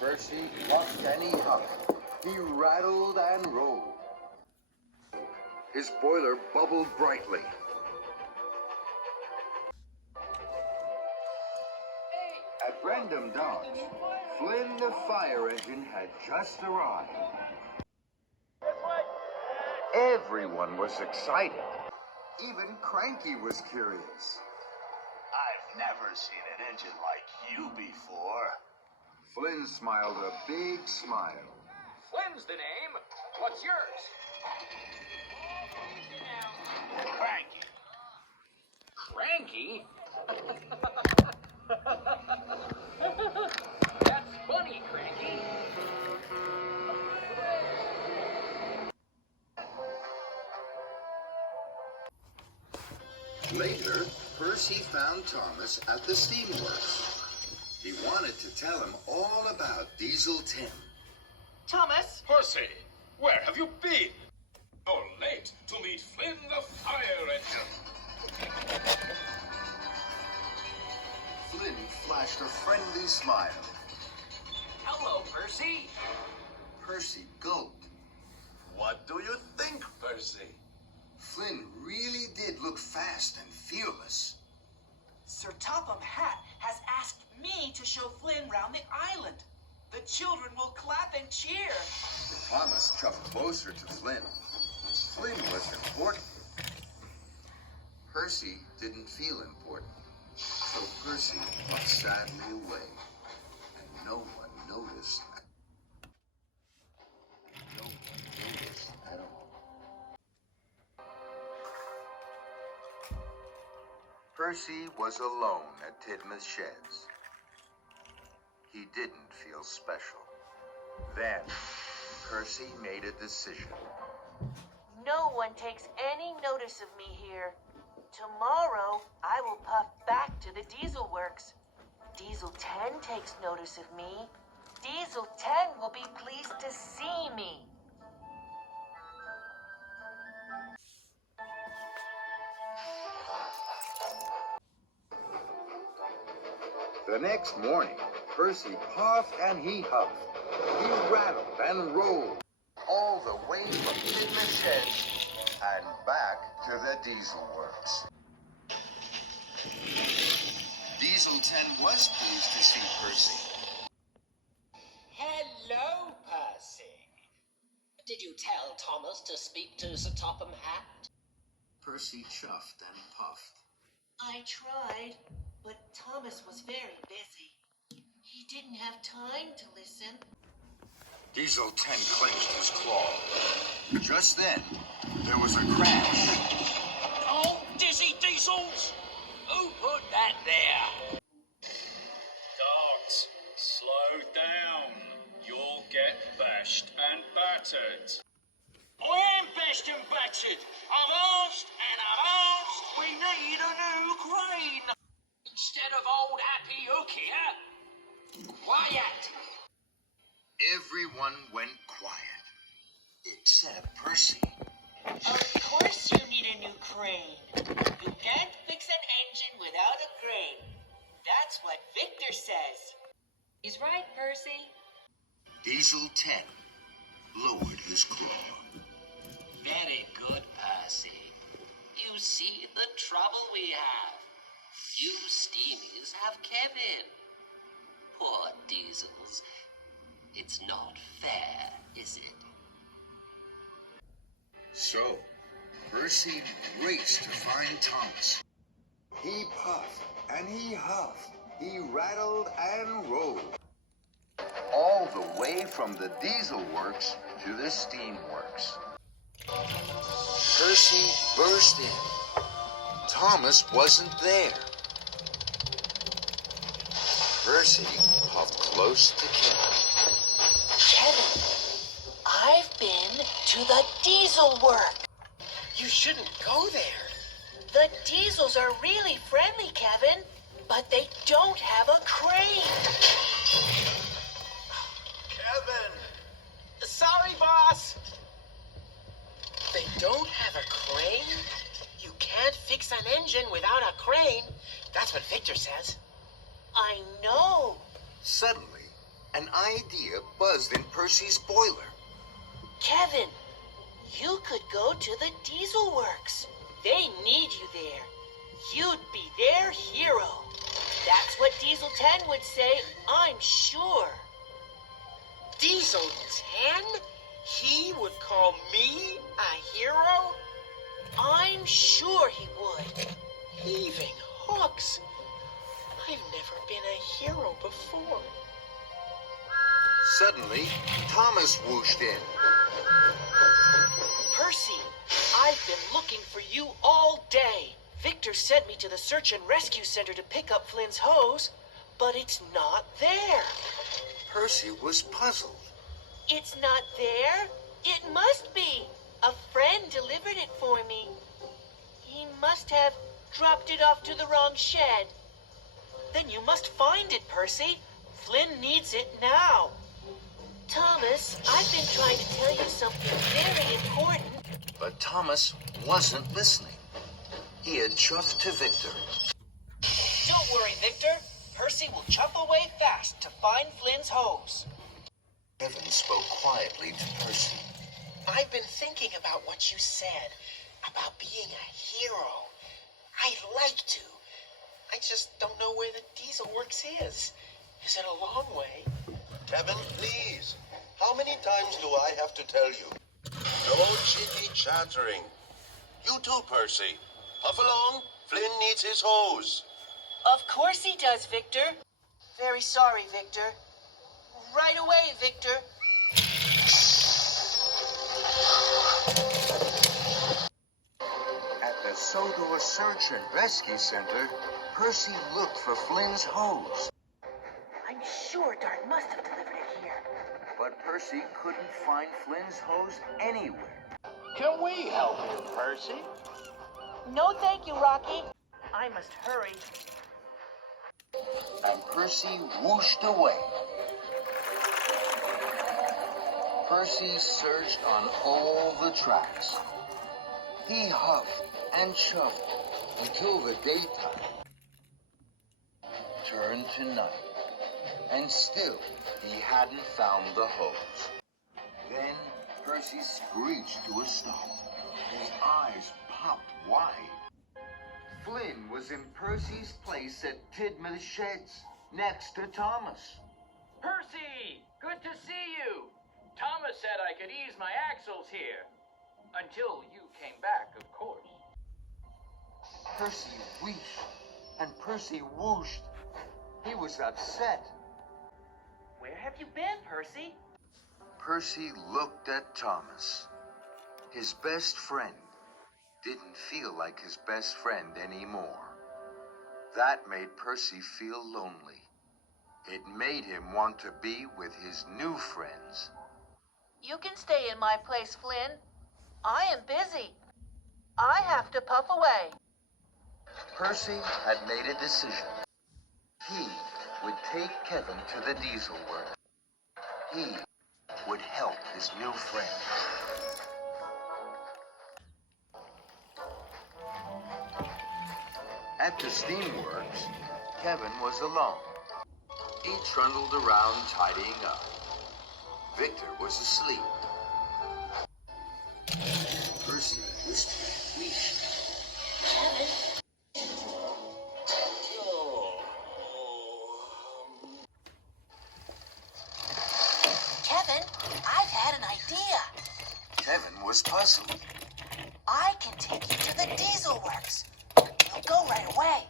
Percy puffed and he huffed. He rattled and rolled. His boiler bubbled brightly. At Random Dodge, Flynn the fire engine had just arrived. Everyone was excited. Even Cranky was curious. I've never seen an engine like you before. Flynn smiled a big smile. Flynn's the name. What's yours? Cranky. Cranky? That's funny, Cranky. Later, Percy found Thomas at the steamworks. He wanted to tell him all about Diesel 10. Thomas? Percy, where have you been? You're late to meet Flynn the fire engine. Flynn flashed a friendly smile. Hello, Percy. Percy gulped. What do you think, Percy? Flynn really did look fast and fearless. Sir Topham Hatt has asked me to show Flynn round the island. The children will clap and cheer. Thomas chuffed closer to Flynn. Flynn was important. Percy didn't feel important. So Percy walked sadly away. And no one noticed. No one noticed at all. Percy was alone at Tidmouth Sheds. He didn't feel special. Then, Percy made a decision. No one takes any notice of me here. Tomorrow, I will puff back to the Diesel Works. Diesel 10 takes notice of me. Diesel 10 will be pleased to see me. The next morning, Percy puffed and he huffed. He rattled and rolled all the way from Tidmouth Sheds and back to the Diesel Works. Diesel 10 was pleased to see Percy. Hello, Percy. Did you tell Thomas to speak to Sir Topham Hatt? Percy chuffed and puffed. I tried, but Thomas was very busy. He didn't have time to listen. Diesel 10 clenched his claw. Just then, there was a crash. Oh, dizzy diesels! Who put that there? Dogs, slow down. You'll get bashed and battered. I am bashed and battered. I've asked and I've asked. We need a new crane. Instead of old Happy Hook here. Quiet. Everyone went quiet, except Percy. Of course you need a new crane. You can't fix an engine without a crane. That's what Victor says. He's right, Percy. Diesel 10 lowered his claw. Very good, Percy. You see the trouble we have. You steamies have Kevin. Poor diesels. It's not fair, is it? So, Percy raced to find Thomas. He puffed and he huffed. He rattled and rolled. All the way from the Diesel Works to the steamworks. Percy burst in. Thomas wasn't there. Percy puffed close to Kevin. Kevin, I've been to the diesel work. You shouldn't go there. The diesels are really friendly, Kevin, but they don't have a crane. Kevin! Sorry, boss. They don't have a crane? You can't fix an engine without a crane. That's what Victor says. I know. Suddenly, an idea buzzed in Percy's boiler. Kevin, you could go to the diesel works. They need you there. You'd be their hero. That's what Diesel 10 would say, I'm sure. Diesel 10? He would call me a hero? I'm sure he would. Heaving hooks. I've never been a hero before. Suddenly, Thomas whooshed in. Percy, I've been looking for you all day. Victor sent me to the search and rescue center to pick up Flynn's hose, but it's not there. Percy was puzzled. It's not there? It must be. A friend delivered it for me. He must have dropped it off to the wrong shed. Then you must find it, Percy. Flynn needs it now. Thomas, I've been trying to tell you something very important. But Thomas wasn't listening. He had chuffed to Victor. Don't worry, Victor. Percy will chuff away fast to find Flynn's hose. Kevin spoke quietly to Percy. I've been thinking about what you said about being a hero. I'd like to. I just don't know where the diesel works is. Is it a long way? Kevin, please. How many times do I have to tell you? No chitty-chattering. You too, Percy. Puff along. Flynn needs his hose. Of course he does, Victor. Very sorry, Victor. Right away, Victor. At the Sodor Search and Rescue Center, Percy looked for Flynn's hose. I'm sure Dart must have delivered it here. But Percy couldn't find Flynn's hose anywhere. Can we help you, Percy? No, thank you, Rocky. I must hurry. And Percy whooshed away. Percy searched on all the tracks. He huffed and chuffed until the daytime turned to night. And still, he hadn't found the hose. Then Percy screeched to a stop. His eyes popped wide. Flynn was in Percy's place at Tidmouth Sheds, next to Thomas. Percy, good to see you. Thomas said I could ease my axles here. Until you came back, of course. Percy wheezed, and Percy whooshed. He was upset. Where have you been, Percy? Percy looked at Thomas. His best friend didn't feel like his best friend anymore. That made Percy feel lonely. It made him want to be with his new friends. You can stay in my place, Flynn. I am busy. I have to puff away. Percy had made a decision. He would take Kevin to the diesel works. He would help his new friend. At the steamworks, Kevin was alone. He trundled around tidying up. Victor was asleep. Percy whispered, "Leash." Kevin, I've had an idea. Kevin was puzzled. I can take you to the diesel works. You'll go right away.